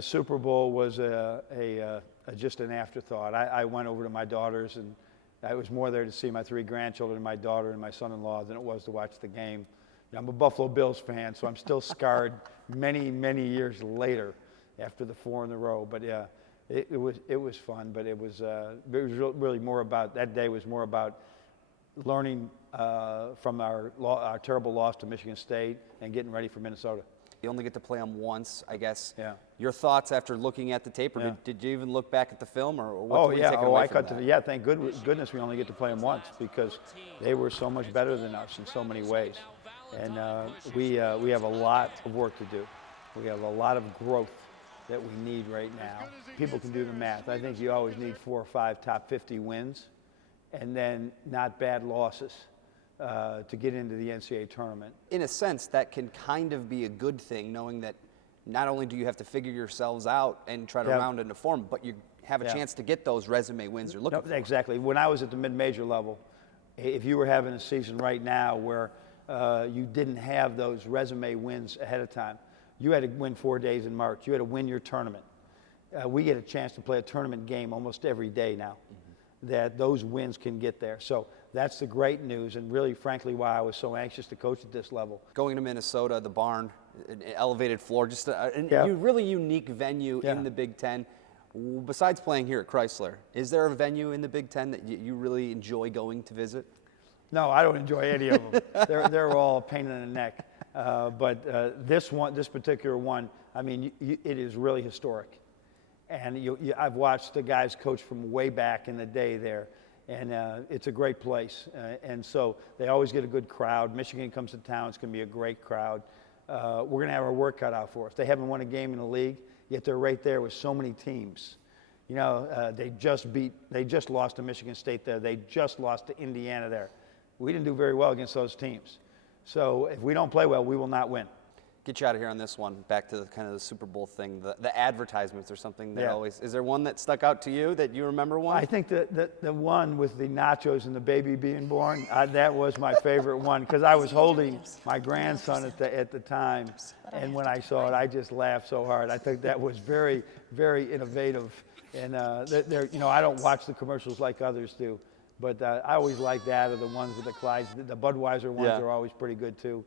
the Super Bowl was just an afterthought. I went over to my daughter's, and I was more there to see my 3 grandchildren, my daughter and my son-in-law, than it was to watch the game. I'm a Buffalo Bills fan, so I'm still scarred many, many years later after the 4 in a row. But yeah, it was fun, but it was really more about, that day was more about learning from our terrible loss to Michigan State and getting ready for Minnesota. You only get to play them once, I guess. Yeah. Your thoughts after looking at the tape, or Yeah. did you even look back at the film, or what were you taking away from that? Yeah, thank goodness we only get to play them once, because they were so much better than us in so many ways. And we have a lot of work to do. We have a lot of growth that we need right now. People can do the math. I think you always need 4 or 5 top 50 wins, and then not bad losses to get into the NCAA tournament. In a sense, that can kind of be a good thing, knowing that not only do you have to figure yourselves out and try to round into form, but you have a chance to get those resume wins you're looking for. Exactly. When I was at the mid-major level, if you were having a season right now where you didn't have those resume wins ahead of time, you had to win 4 days in March. You had to win your tournament. We get a chance to play a tournament game almost every day now. That those wins can get there. So that's the great news, and really, frankly, why I was so anxious to coach at this level. Going to Minnesota, the barn, an elevated floor, just a really unique venue in the Big Ten. Besides playing here at Chrysler, is there a venue in the Big Ten that you really enjoy going to visit? No, I don't enjoy any of them. They're all a pain in the neck. But this particular one, I mean, it is really historic. And I've watched the guys coach from way back in the day there, and it's a great place. And so they always get a good crowd. Michigan comes to town, it's going to be a great crowd. We're going to have our work cut out for us. They haven't won a game in the league, yet they're right there with so many teams. You know, they just lost to Michigan State there. They just lost to Indiana there. We didn't do very well against those teams. So if we don't play well, we will not win. Get you out of here on this one. Back to kind of the Super Bowl thing, the advertisements or something. That always, is there one that stuck out to you that you remember one? I think the one with the nachos and the baby being born, that was my favorite one, because I was holding my grandson at the time, and when I saw it, I just laughed so hard. I think that was very, very innovative, and you know, I don't watch the commercials like others do, but I always like that, or the ones with the Clydes. The Budweiser ones are always pretty good too.